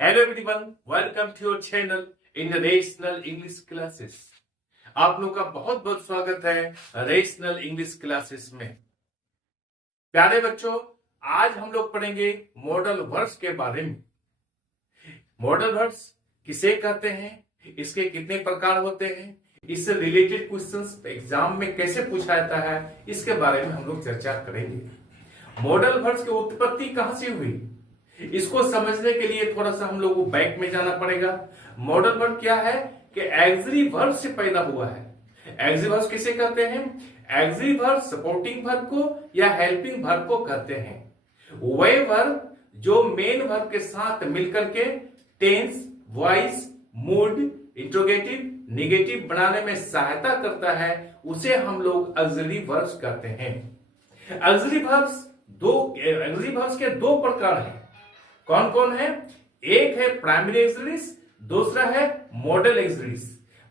Hello everyone, welcome to your channel international English classes. आप लोग का बहुत बहुत स्वागत है रेशनल इंग्लिश क्लासेस में। प्यारे बच्चों, आज हम लोग पढ़ेंगे मॉडल वर्ब्स के बारे में। मॉडल वर्ब्स किसे कहते हैं, इसके कितने प्रकार होते हैं, इससे रिलेटेड क्वेश्चंस एग्जाम में कैसे पूछा जाता है, इसके बारे में हम लोग चर्चा करेंगे। मॉडल वर्ब्स की उत्पत्ति कहां से हुई, इसको समझने के लिए थोड़ा सा हम लोग को बैक में जाना पड़ेगा। मॉडल वर्ब क्या है कि एक्सिलरी वर्ब से पैदा हुआ है। एक्सिलरी वर्ब किसे कहते हैं? एक्सिलरी वर्ब सपोर्टिंग वर्ब को या हेल्पिंग वर्ब को कहते हैं। वह वर्ब जो मेन वर्ब के साथ मिलकर के tense, voice, mood, interrogative, negative बनाने में सहायता करता है, उसे हम लोग एक्सिलरी वर्ब्स कहते हैं। एक्सिलरी वर्ब्स के दो प्रकार हैं। कौन कौन है? एक है प्राइमरी एक्सिलरीज, दूसरा है मॉडल एक्सिलरीज।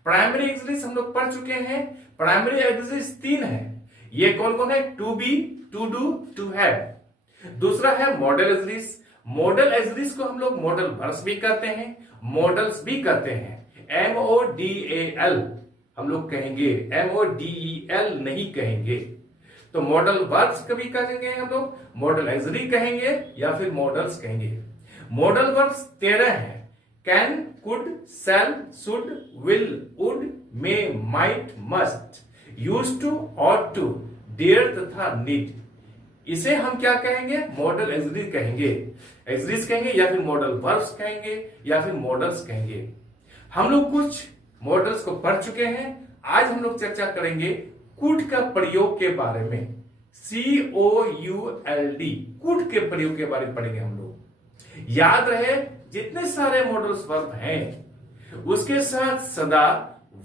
प्राइमरी एक्सिलरीज हम लोग पढ़ चुके हैं। प्राइमरी एक्सिलरीज तीन है। ये कौन कौन है? To be, to do, to have. दूसरा है मॉडल एक्सिलरीज। मॉडल एक्सिलरीज को हम लोग मॉडल वर्ब्स भी कहते हैं, मॉडल्स भी कहते हैं। MODAL हम लोग कहेंगे, MODEL नहीं कहेंगे। तो मॉडल वर्ब्स कभी कहेंगे हम लोग, मॉडल एक्सिलरी कहेंगे या फिर मॉडल्स कहेंगे। मॉडल वर्ब्स 13 हैं। Can, could, shall, should, will, would, may, might, must, used to, ought to, dare तथा नीड। इसे हम क्या कहेंगे? मॉडल एक्सिलरी कहेंगे, एक्सिलरीज कहेंगे या फिर मॉडल वर्ब्स कहेंगे या फिर मॉडल्स कहेंगे। हम लोग कुछ मॉडल्स को पढ़ चुके हैं। आज हम लोग चर्चा करेंगे कुड का प्रयोग के बारे में। COULD, कुड के प्रयोग के बारे में पढ़ेंगे हम लोग। याद रहे, जितने सारे मॉडल्स वर्ब हैं उसके साथ सदा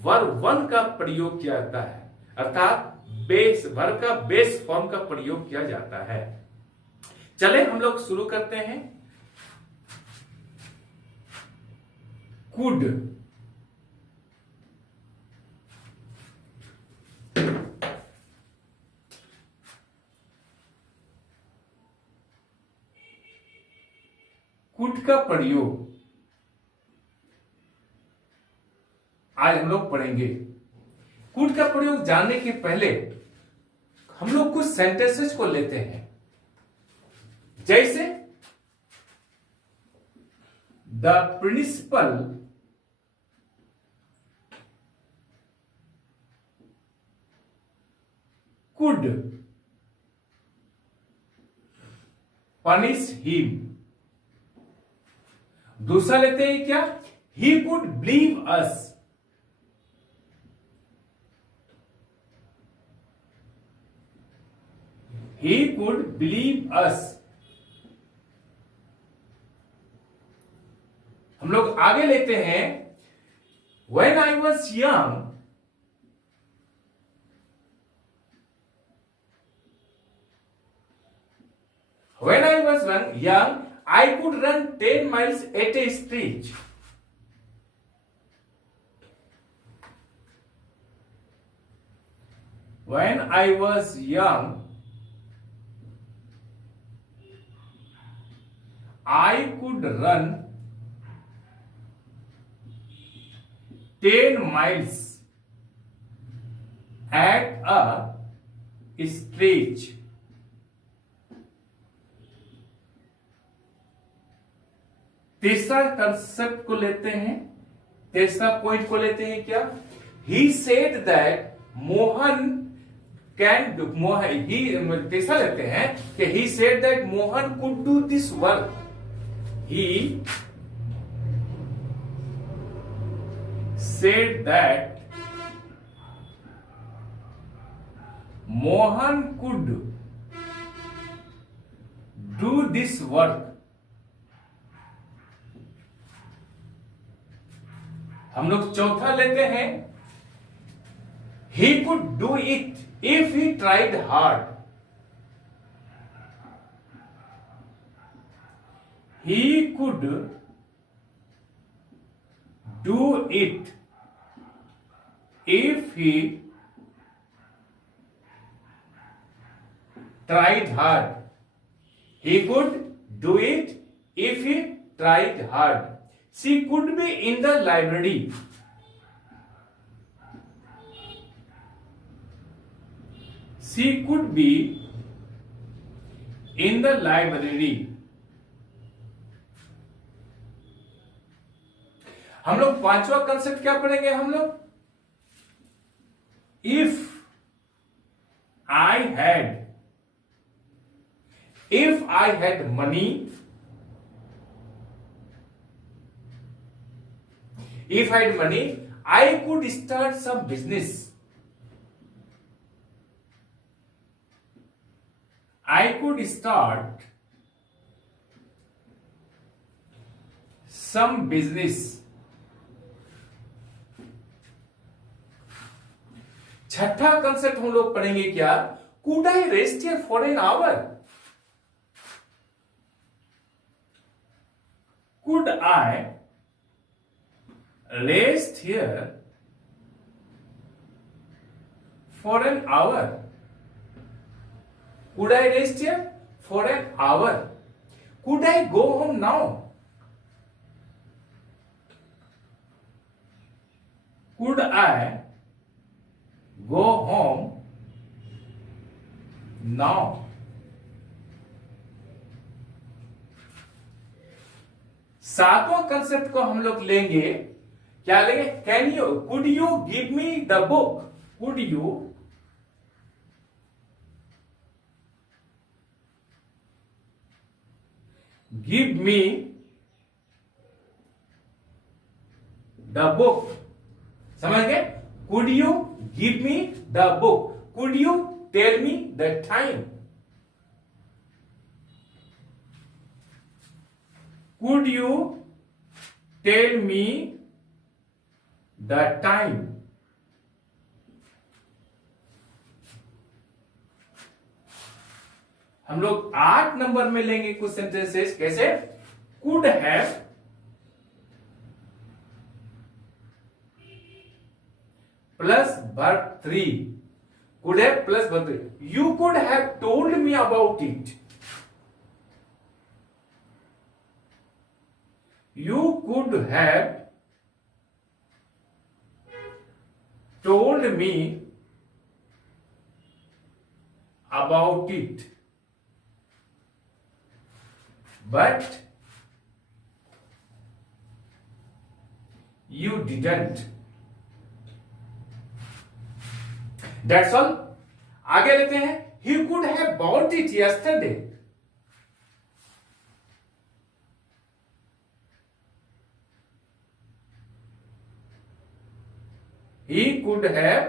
वर्ब वन का प्रयोग किया जाता है, अर्थात बेस वर्ब का बेस फॉर्म का प्रयोग किया जाता है। चले हम लोग शुरू करते हैं। कुड, कुड का प्रयोग आज हम लोग पढ़ेंगे। कुड का प्रयोग जानने के पहले हम लोग कुछ सेंटेंसेस को लेते हैं, जैसे the principal could punish him. दूसरा लेते हैं क्या? He could believe us. He could believe us। हम लोग आगे लेते हैं When I was young, I could run 10 miles at a stretch। When I was young, I could run 10 miles at a stretch। तीसरा कंसेप्ट को लेते हैं, तीसरा पॉइंट को लेते हैं क्या? He said that Mohan can do, तीसरा लेते हैं कि he said that Mohan could do this work। He said that Mohan could do this work। हम लोग चौथा लेते हैं he could do it if he tried hard। He could do it if he tried hard। He could do it if he tried hard. She could be in the library. She could be in the library. हम लोग पांचवा concept क्या पढ़ेंगे हम लोग? If I had money, I could start some business. I could start some business. छठा concept हम लोग पढ़ेंगे क्या? Could I rest here for an hour? Could I rest here for an hour? Could I rest here for an hour? Could I go home now? Could I go home now? सातवां concept को हम लोग लेंगे, क्या लेंगे? Could you give me the book? Could you give me the book? समझ गए? Could you give me the book? Could you tell me the time? Could you tell me the time? हम लोग 8 नंबर में लेंगे कुछ sentences. कैसे? Could have plus verb 3. Could have plus verb 3. You could have told me about it. You could have told me about it, but you didn't. That's all. आगे लेते हैं। He could have bought it yesterday. He could have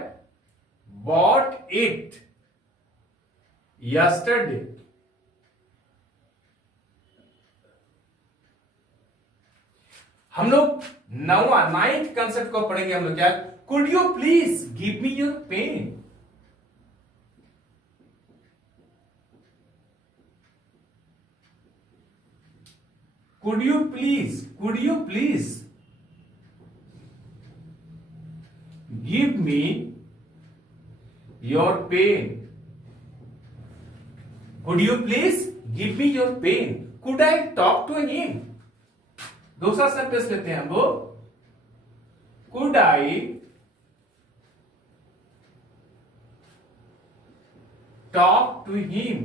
bought it yesterday. हम लोग ninth concept को पढ़ेंगे हम लोग क्या? Could you please give me your pen? Could you please give me your pen? Could you please give me your pen? Could I talk to him? दूसरा sentence लेते हैं हम लोग। Could I talk to him?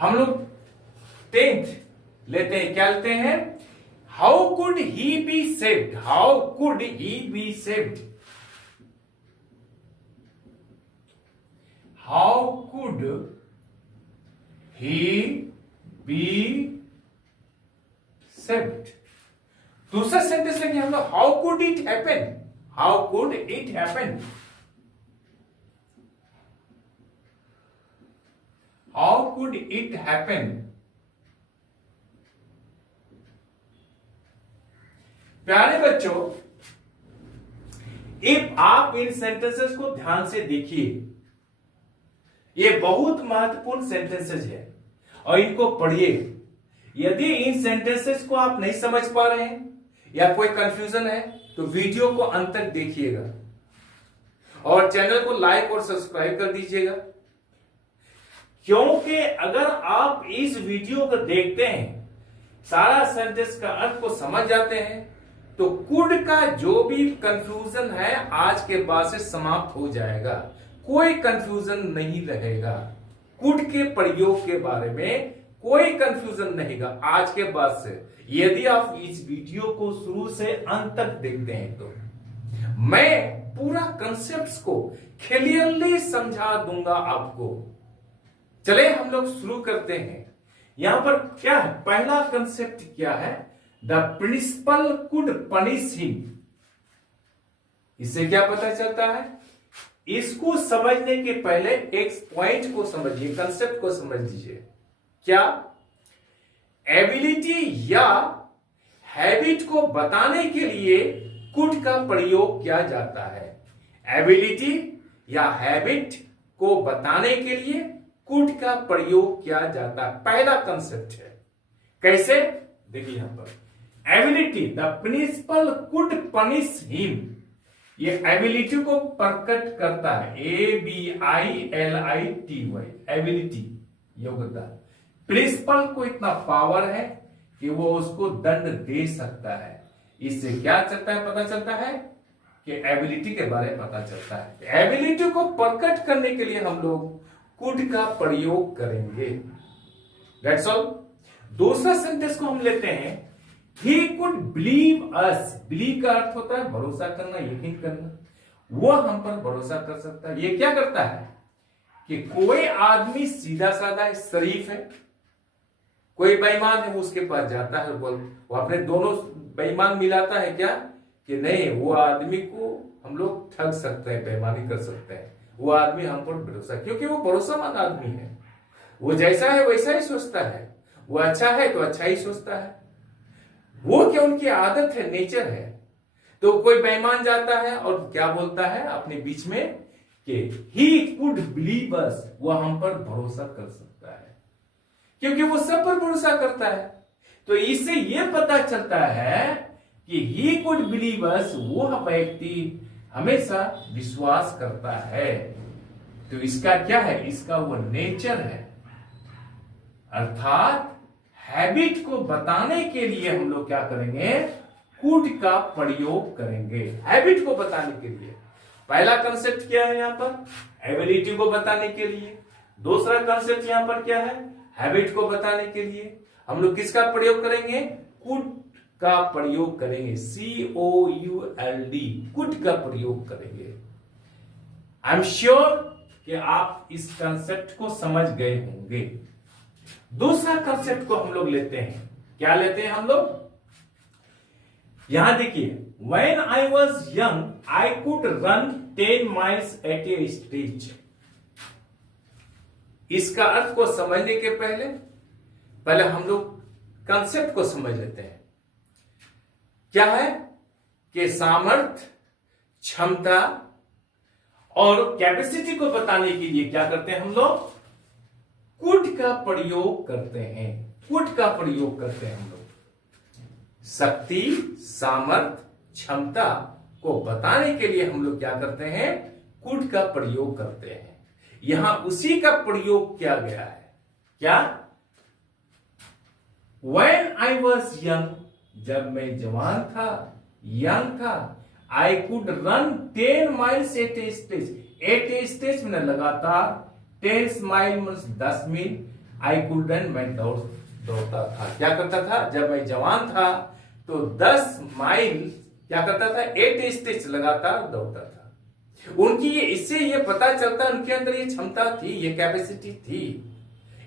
हम लोग 10th लेते हैं। क्या लेते हैं? How could he be saved? How could he be saved? How could he be saved? दूसरा सेंटेंस लेंगे हम लोग। How could it happen? How could it happen? How could it happen? प्यारे बच्चों, आप इन सेंटेंसेस को ध्यान से देखिए। ये बहुत महत्वपूर्ण सेंटेंसेस है और इनको पढ़िए। यदि इन सेंटेंसेस को आप नहीं समझ पा रहे हैं या कोई कंफ्यूजन है तो वीडियो को अंत तक देखिएगा और चैनल को लाइक और सब्सक्राइब कर दीजिएगा। क्योंकि अगर आप इस वीडियो को देखते हैं, सारा सेंटेंस का अर्थ को समझ जाते हैं, तो कुड का जो भी कंफ्यूजन है आज के बाद से समाप्त हो जाएगा। कोई कंफ्यूजन नहीं रहेगा। कुड के प्रयोग के बारे में कोई कंफ्यूजन नहीं रहेगा आज के बाद से। यदि आप इस वीडियो को शुरू से अंत तक देखते हैं तो मैं पूरा कंसेप्ट को क्लियरली समझा दूंगा आपको। चले हम लोग शुरू करते हैं। यहां पर क्या है, पहला कंसेप्ट क्या है, the principal could punish him. इससे क्या पता चलता है, इसको समझने के पहले एक पॉइंट को समझिए, कंसेप्ट को समझ लीजिए। क्या एबिलिटी या हैबिट को बताने के लिए कुड का प्रयोग किया जाता है। एबिलिटी या हैबिट को बताने के लिए कुड का प्रयोग किया जाता है, पहला कंसेप्ट है। कैसे, देखिए यहां पर ability, the principal could punish him, ये एबिलिटी को प्रकट करता है। ABILITY, एबिलिटी, योग्यता। प्रिंसिपल को इतना पावर है कि वो उसको दंड दे सकता है। इससे क्या चलता है, पता चलता है कि एबिलिटी के बारे में पता चलता है। एबिलिटी को प्रकट करने के लिए हम लोग कुड का प्रयोग करेंगे। That's all. दूसरा सेंटेंस को हम लेते हैं, he could believe us. Believe का अर्थ होता है भरोसा करना, यकीन करना। वो हम पर भरोसा कर सकता है। ये क्या करता है कि कोई आदमी सीधा साधा है, शरीफ है, कोई बेईमान है, वो उसके पास जाता है, वो अपने दोनों बेईमान मिलाता है क्या कि नहीं, वो आदमी को हम लोग ठग सकते हैं, बेईमानी कर सकते हैं। वो आदमी हम पर भरोसा, क्योंकि वो भरोसेमंद आदमी है। वो जैसा है वैसा ही सोचता है। वो अच्छा है तो अच्छा ही सोचता है। वो क्या, उनकी आदत है, नेचर है। तो कोई बेईमान जाता है और क्या बोलता है अपने बीच में कि ही कुड बिलीव अस, वो हम पर भरोसा कर सकता है, क्योंकि वो सब पर भरोसा करता है। तो इससे यह पता चलता है कि ही कुड बिलीव अस, वो व्यक्ति हमेशा विश्वास करता है। तो इसका क्या है, इसका वो नेचर है। अर्थात हैबिट को बताने के लिए हम लोग क्या करेंगे, कुड का प्रयोग करेंगे। हैबिट को बताने के लिए पहला कंसेप्ट क्या है, यहां पर एबिलिटी को बताने के लिए। दूसरा कंसेप्ट यहां पर क्या है, हैबिट को बताने के लिए हम लोग किसका प्रयोग करेंगे, कुड का प्रयोग करेंगे। COULD, कुड का प्रयोग करेंगे। आई एम श्योर कि आप इस कंसेप्ट को समझ गए होंगे। दूसरा कंसेप्ट को हम लोग लेते हैं, क्या लेते हैं हम लोग, यहां देखिए, When I was young, I could run 10 miles at a stretch. इसका अर्थ को समझने के पहले हम लोग कंसेप्ट को समझ लेते हैं। क्या है कि सामर्थ्य, क्षमता और कैपेसिटी को बताने के लिए क्या करते हैं हम लोग, कुड का प्रयोग करते हैं। कुड का प्रयोग करते हैं हम लोग। शक्ति, सामर्थ्य, क्षमता को बताने के लिए हम लोग क्या करते हैं, कुड का प्रयोग करते हैं। यहां उसी का प्रयोग किया गया है। क्या, When I was young, जब मैं जवान था, यंग था, I could run 10 miles at a stretch. At a stretch में लगातार, 10 माइल 10 मील, I could run, मैं दौड़ता था। क्या करता था, जब मैं जवान था तो 10 माइल क्या करता था, 8 स्टेज लगातार दौड़ता था। उनकी इससे ये पता चलता, उनके अंदर ये क्षमता थी, ये कैपेसिटी थी,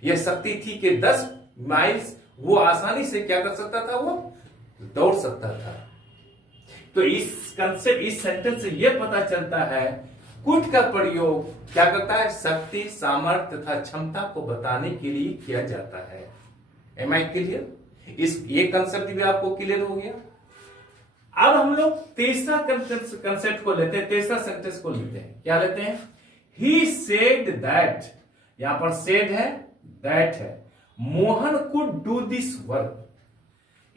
ये शक्ति थी कि 10 माइल्स वो आसानी से क्या कर सकता था, वो दौड़ सकता था। तो इस कंसेप्ट, इस सेंटेंस से यह पता चलता है कुड का प्रयोग क्या करता है, शक्ति, सामर्थ्य तथा क्षमता को बताने के लिए किया जाता है। Am I clear? ये कंसेप्ट भी आपको क्लियर हो गया। अब हम लोग तीसरा कंसेप्ट को लेते हैं, तीसरा सेंटेंस को लेते हैं। क्या लेते हैं, ही सेड दैट, यहां पर सेड है, दैट है, Mohan could do this work.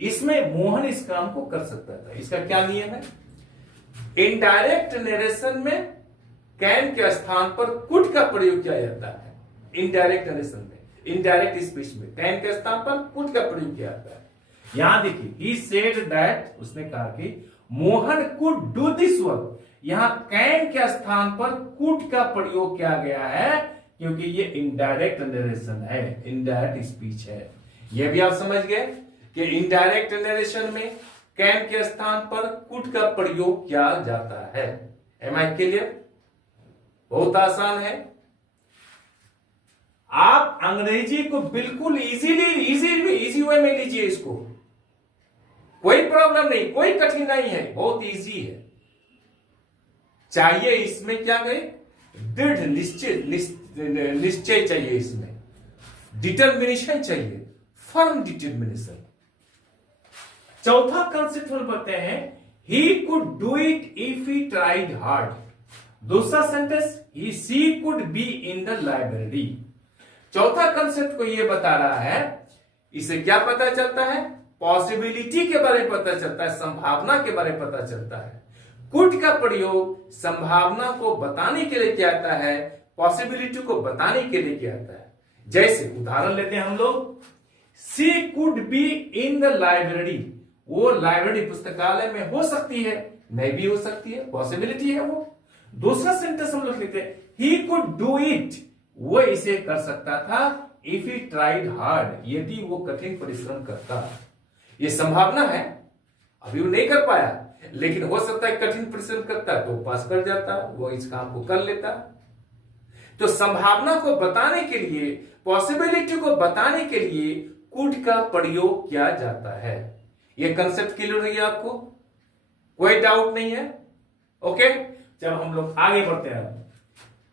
इसमें मोहन इस काम को कर सकता था। इसका क्या नियम है, इनडायरेक्ट नरेशन में कैन के स्थान पर कुड का प्रयोग किया जाता है। इनडायरेक्ट नरेशन में, इनडायरेक्ट स्पीच में कैन के स्थान पर कुड का प्रयोग किया जाता है। यहां देखिए, ही सेड दैट, उसने कहा कि Mohan could do this work. यहां कैन के स्थान पर कुड का प्रयोग किया गया है क्योंकि ये इनडायरेक्ट नरेशन है, इनडायरेक्ट स्पीच है। यह भी आप समझ गए कि इनडायरेक्ट नरेशन में कैन के स्थान पर कुड का प्रयोग किया जाता है। Am I clear? बहुत आसान है। आप अंग्रेजी को बिल्कुल इजी वे में लीजिए, इसको कोई प्रॉब्लम नहीं, कोई कठिनाई है, बहुत इजी है। चाहिए इसमें क्या कहे, दृढ़ निश्चय चाहिए, इसमें डिटर्मिनेशन चाहिए, फर्म डिटर्मिनेशन। चौथा कंसेप्ट हम बताते हैं, he could do it if he tried hard. दूसरा sentence, he she could be in the library. चौथा कंसेप्ट को यह बता रहा है, इसे क्या पता चलता है, पॉसिबिलिटी के बारे में पता चलता है, संभावना के बारे में पता चलता है। कुड का प्रयोग संभावना को बताने के लिए किया जाता है, पॉसिबिलिटी को बताने के लिए किया जाता है। जैसे उदाहरण लेते हैं हम लोग, she could be in the library. वो लाइब्रेरी पुस्तकालय में हो सकती है, नहीं भी हो सकती है, पॉसिबिलिटी है वो। दूसरा सेंटेंस हम लोग लेते हैं, ही कुड डू इट। वो इसे कर सकता था इफ ही ट्राइड हार्ड, यदि वो कठिन परिश्रम करता। ये संभावना है, अभी वो नहीं कर पाया, लेकिन हो सकता है कठिन परिश्रम करता तो पास कर जाता, वो इस काम को कर लेता। तो संभावना को बताने के लिए, पॉसिबिलिटी को बताने के लिए कुड का प्रयोग किया जाता है। ये कंसेप्ट क्लियर है आपको? कोई डाउट नहीं है? ओके, जब हम लोग आगे बढ़ते हैं,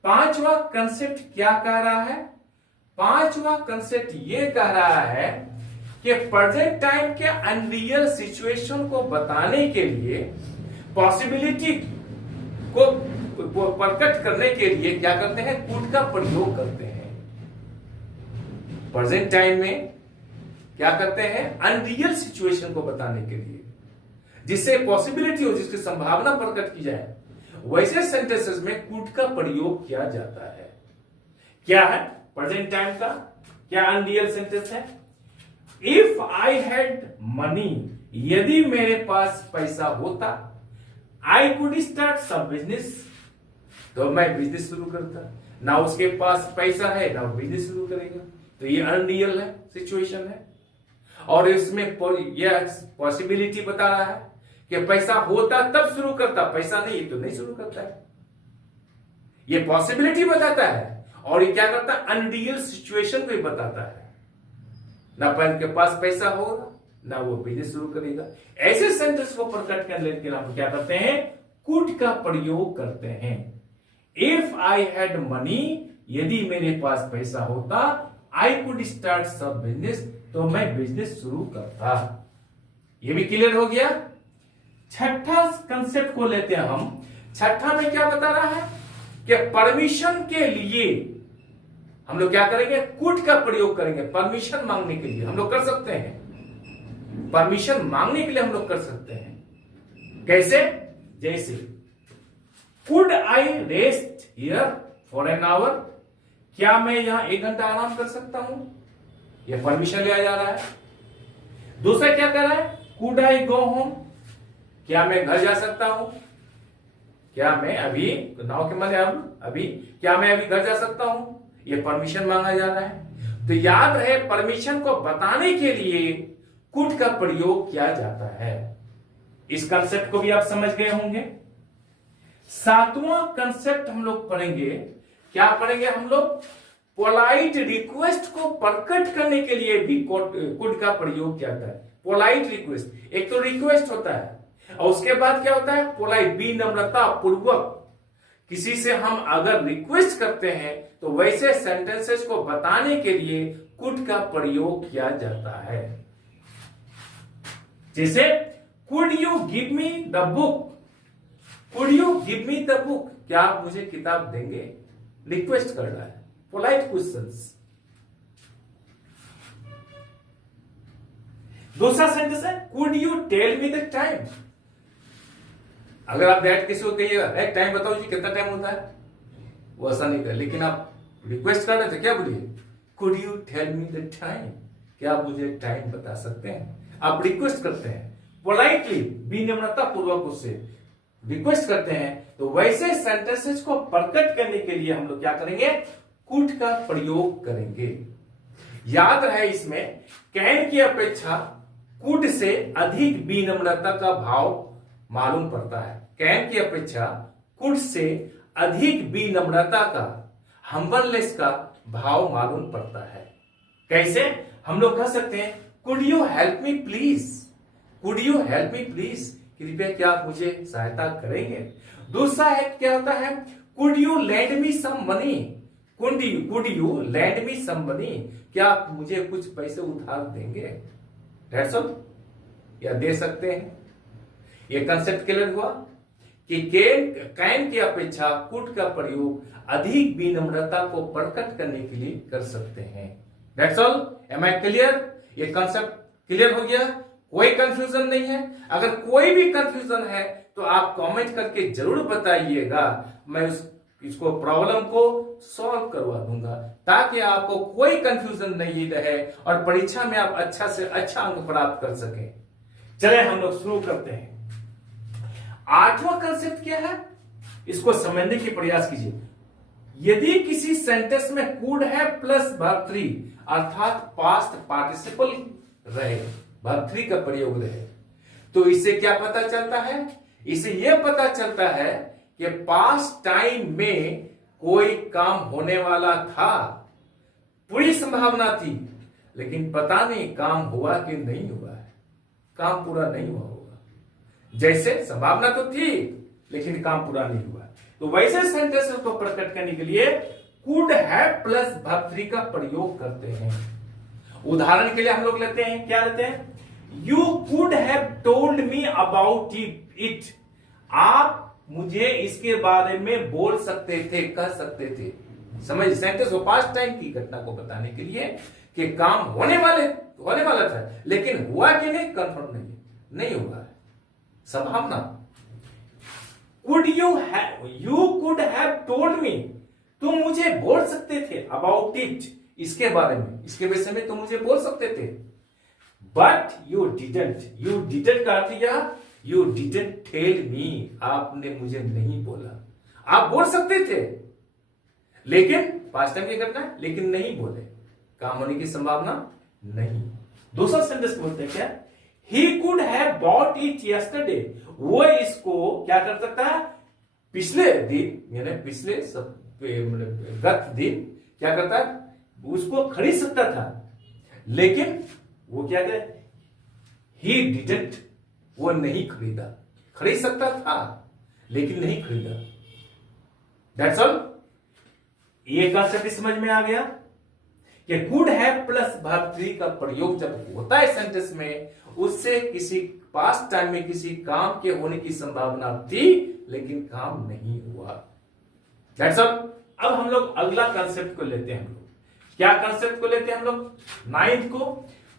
पांचवा कंसेप्ट क्या कह रहा है? पांचवा कंसेप्ट ये कह रहा है कि प्रेजेंट टाइम के अनरियल सिचुएशन को बताने के लिए, पॉसिबिलिटी को प्रकट करने के लिए क्या करते हैं, कुड का प्रयोग करते हैं। प्रेजेंट टाइम में क्या करते हैं, अनरियल सिचुएशन को बताने के लिए, जिससे पॉसिबिलिटी हो, जिसकी संभावना प्रकट की जाए, वैसे सेंटेंसेस में कुड का प्रयोग किया जाता है। क्या है प्रेजेंट टाइम का, क्या अनरियल सेंटेंस है? इफ आई हैड मनी, यदि मेरे पास पैसा होता, I could start some business, तो मैं बिजनेस शुरू करता। ना उसके पास पैसा है, ना वो बिजनेस शुरू करेगा, तो ये अनरियल है, सिचुएशन है। और इसमें यह पॉसिबिलिटी बता रहा है कि पैसा होता तब शुरू करता, पैसा नहीं तो नहीं शुरू करता है। ये पॉसिबिलिटी बताता है, और ये क्या करता है, अनरियल सिचुएशन को ही बताता है। ना के पास पैसा होगा, ना वो बिजनेस शुरू करेगा। ऐसे सेंटेंस को प्रकट करने के लिए हम क्या करते हैं, कुड का प्रयोग करते हैं। इफ आई हैड मनी, यदि मेरे पास पैसा होता, I could start some business, तो मैं बिजनेस शुरू करता। ये भी क्लियर हो गया। छठा कंसेप्ट को लेते हैं हम। छठा में क्या बता रहा है कि परमिशन के लिए हम लोग क्या करेंगे, कुड का प्रयोग करेंगे। परमिशन मांगने के लिए हम लोग कर सकते हैं, परमिशन मांगने के लिए हम लोग कर सकते हैं। कैसे? जैसे could I rest here for an hour, क्या मैं यहां 1 घंटा आराम कर सकता हूं? यह परमिशन लिया जा रहा है। दूसरा क्या कर रहा है, कुड आई गो होम, क्या मैं घर जा सकता हूं? क्या मैं अभी, नाव के माने अभी, क्या मैं अभी घर जा सकता हूं? ये परमिशन मांगा जा रहा है। तो याद रहे, परमिशन को बताने के लिए कुड का प्रयोग किया जाता है। इस कंसेप्ट को भी आप समझ गए होंगे। सातवां कंसेप्ट हम लोग पढ़ेंगे, क्या पढ़ेंगे हम लोग, पोलाइट रिक्वेस्ट को प्रकट करने के लिए भी कुड का प्रयोग किया जाता है। पोलाइट रिक्वेस्ट, एक तो रिक्वेस्ट होता है, और उसके बाद क्या होता है, पोलाइट, विनम्रता पूर्वक किसी से हम अगर रिक्वेस्ट करते हैं, तो वैसे सेंटेंसेस को बताने के लिए कुड का प्रयोग किया जाता है। जैसे could you give me the book, could you give me the book, क्या आप मुझे किताब देंगे? रिक्वेस्ट कर रहा है, पोलाइट क्वेश्चंस। दूसरा सेंटेंस है could you tell me the time, अगर आप डायरेक्ट किसी को कहिएगा टाइम बताओ जी कितना टाइम होता है, वो ऐसा नहीं कर, लेकिन आप रिक्वेस्ट कर रहे थे, क्या बोलिए, could you tell me the time, क्या आप मुझे टाइम बता सकते हैं। आप रिक्वेस्ट करते हैं पोलाइटली, विनम्रता पूर्वक उससे रिक्वेस्ट करते हैं, तो वैसे सेंटेंसेस को प्रकट करने के लिए हम लोग क्या करेंगे, कुड का प्रयोग करेंगे। याद रहे इसमें कैन की अपेक्षा कुड से अधिक विनम्रता का भाव मालूम पड़ता है। कैन की अपेक्षा कुड से अधिक विनम्रता का, हम्बलनेस का भाव मालूम पड़ता है। कैसे, हम लोग कह सकते हैं could you help me please, could you help me please, कृपया क्या आप मुझे सहायता करेंगे। दूसरा है क्या होता है, could you lend me some money, could you lend me some money, क्या आप मुझे कुछ पैसे उधार देंगे। दैट्स ऑल, या दे सकते हैं। ये कंसेप्ट क्लियर हुआ कि कैन की अपेक्षा कुड का प्रयोग अधिक विनम्रता को प्रकट करने के लिए कर सकते हैं। That's all, am I clear, ये कंसेप्ट क्लियर हो गया, कोई कंफ्यूजन नहीं है। अगर कोई भी कंफ्यूजन है तो आप कमेंट करके जरूर बताइएगा, मैं इसको प्रॉब्लम को सॉल्व करवा दूंगा, ताकि आपको कोई कंफ्यूजन नहीं रहे और परीक्षा में आप अच्छा से अच्छा अंक प्राप्त कर सकें। चले हम लोग शुरू करते हैं। आठवां कंसेप्ट क्या है, इसको समझने की प्रयास कीजिए। यदि किसी सेंटेंस में कुड है प्लस वर्ब 3 अर्थात पास्ट पार्टिसिपल रहे, वर्ब 3 का प्रयोग रहे, तो इससे क्या पता चलता है, इससे यह पता चलता है कि पास्ट टाइम में कोई काम होने वाला था, पूरी संभावना थी, लेकिन पता नहीं काम हुआ कि नहीं हुआ है, काम पूरा नहीं हुआ होगा। जैसे संभावना तो थी लेकिन काम पूरा नहीं हुआ, तो वैसे सेंटेंस को प्रकट करने के लिए कुड हैव प्लस वर्ब 3 का प्रयोग करते हैं। उदाहरण के लिए हम लोग लेते हैं, क्या लेते हैं, you could have told me about it, आप मुझे इसके बारे में बोल सकते थे, कह सकते थे। समझ, सेंटेंस को पास्ट टाइम की घटना को बताने के लिए कि काम होने वाला था, लेकिन हुआ कि नहीं कंफर्म नहीं हुआ है, संभावना। You could have told me, तुम मुझे बोल सकते थे, अबाउट इट, इसके बारे में, इसके विषय में तुम मुझे बोल सकते थे, बट यू डिडंट का अर्थ यह, यू डिडंट टेल मी, आपने मुझे नहीं बोला। आप बोल सकते थे लेकिन पास्ट टाइम की घटना, लेकिन नहीं बोले, काम होने की संभावना नहीं। दूसरा सेंटेंस बोलते हैं क्या, he could have bought it yesterday, वो इसको क्या कर सकता है, पिछले दिन, यानी पिछले गत दिन क्या करता है, उसको खरीद सकता था, लेकिन वो क्या करे, ही डिडंट, वो नहीं खरीदा। खरीद सकता था लेकिन नहीं खरीदा। दैट्स ऑल, ये कंसेप्ट समझ में आ गया कि कुड हैव प्लस वर्ब 3 का प्रयोग जब होता है सेंटेंस में, उससे किसी पास्ट टाइम में किसी काम के होने की संभावना थी लेकिन काम नहीं हुआ। That's all. अब हम लोग अगला कंसेप्ट को लेते हैं, हम लोग क्या कंसेप्ट को लेते हैं, हम लोग 9th को,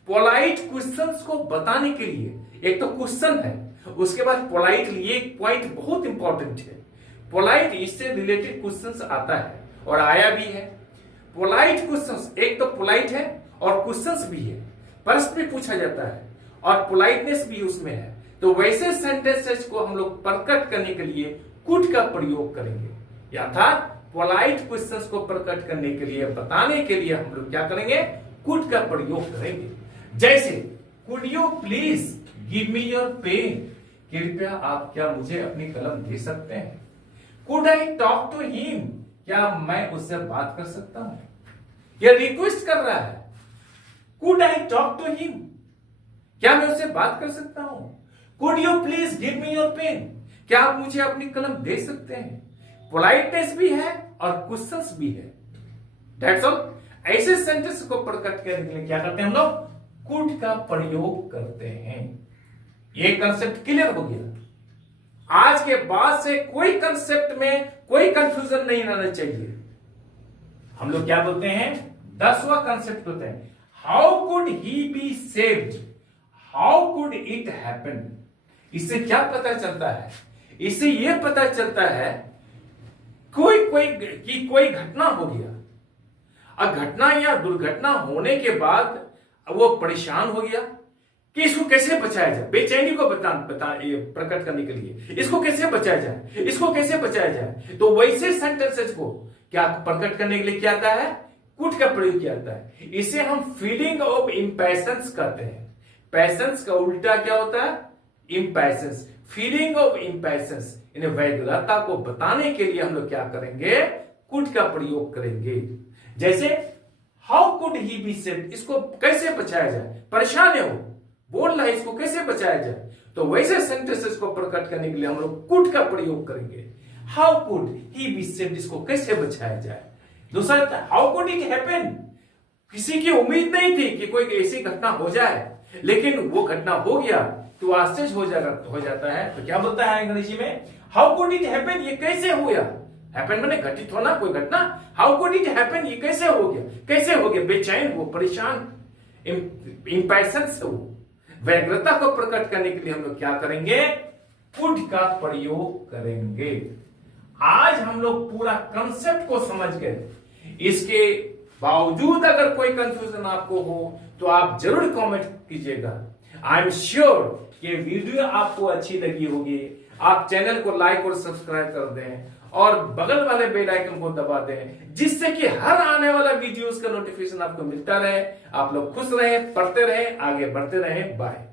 पोलाइट क्वेश्चंस को बताने के लिए। एक तो क्वेश्चन है, उसके बाद पोलाइट, ये पॉइंट बहुत इंपॉर्टेंट है। पोलाइट, इससे रिलेटेड क्वेश्चंस आता है और आया भी है। पोलाइट क्वेश्चंस, एक तो पोलाइट है और क्वेश्चंस भी है, प्रश्न भी पूछा जाता है और पोलाइटनेस भी उसमें है। तो वैसे सेंटेंसेस को हम लोग प्रकट करने के लिए कुड का प्रयोग करेंगे, अर्थात पोलाइट क्वेश्चंस को प्रकट करने के लिए, बताने के लिए हम लोग क्या करेंगे, कुड का प्रयोग करेंगे। जैसे could you please give me your pen, कृपया आप क्या मुझे अपनी कलम दे सकते हैं। Could I talk to him, क्या मैं उससे बात कर सकता हूं। यह रिक्वेस्ट कर रहा है, could I talk to him, क्या मैं उससे बात कर सकता हूं। Could you please give me your pen, क्या आप मुझे अपनी कलम दे सकते हैं। पोलाइटनेस भी है और क्वेश्चंस भी है। That's all. ऐसे सेंटेंस को प्रकट करने के लिए क्या करते हैं हम लोग, कुड का प्रयोग करते हैं। ये कंसेप्ट क्लियर हो गया। आज के बाद से कोई कंसेप्ट में कोई कंफ्यूजन नहीं रहना चाहिए। हम लोग क्या बोलते हैं, 10वां कंसेप्ट होता है, how could he be saved, how could it happen. इससे क्या पता चलता है, इससे यह पता चलता है कोई घटना हो गया, अब घटना या दुर्घटना होने के बाद वो परेशान हो गया कि इसको कैसे बचाया जाए, बेचैनी को प्रकट करने के लिए इसको कैसे बचाया जाए, इसको कैसे बचाया जाए। तो वैसे सेंटेंसेस को क्या प्रकट करने के लिए क्या आता है, कुड का प्रयोग किया जाता है। इसे हम फीलिंग ऑफ इम्पैशंस कहते हैं। पैशंस का उल्टा क्या होता है, इम्पैशंस। फीलिंग ऑफ इम्पैशंस, इन्हें व्यग्रता को बताने के लिए हम लोग क्या करेंगे, कुड का प्रयोग करेंगे। जैसे how could he be saved, इसको कैसे बचाया जाए, परेशान है वो, बोल रहा है, इसको कैसे बचाया जाए। तो वैसे सेंटेंसेस को प्रकट करने के लिए हम लोग कुड का प्रयोग करेंगे। How could he be saved, इसको कैसे बचाया जाए। दूसरा, हाउ कुड इट हैपन, किसी की उम्मीद नहीं थी कि कोई ऐसी घटना हो जाए, लेकिन वो घटना हो गया तो आश्चर्य हो जाता है। तो क्या बोलता है अंग्रेजी में, हाउ कुड इट हैपन, ये कैसे हुआ। हैपन मैंने घटित होना, कोई घटना। हाउ कुड इट हैपन, ये कैसे हो गया, कैसे हो गया, बेचैन हो, परेशान, इम्पैशंस हो। व्यग्रता को प्रकट करने के लिए हम लोग क्या करेंगे, कुड का प्रयोग करेंगे। आज हम लोग पूरा कंसेप्ट को समझ गए। इसके बावजूद अगर कोई कंफ्यूजन आपको हो तो आप जरूर कमेंट कीजिएगा। आई एम श्योर कि वीडियो आपको अच्छी लगी होगी। आप चैनल को लाइक और सब्सक्राइब कर दें और बगल वाले बेल आइकन को दबा दें, जिससे कि हर आने वाला वीडियोस का नोटिफिकेशन आपको मिलता रहे। आप लोग खुश रहें, पढ़ते रहें, आगे बढ़ते रहें। बाय।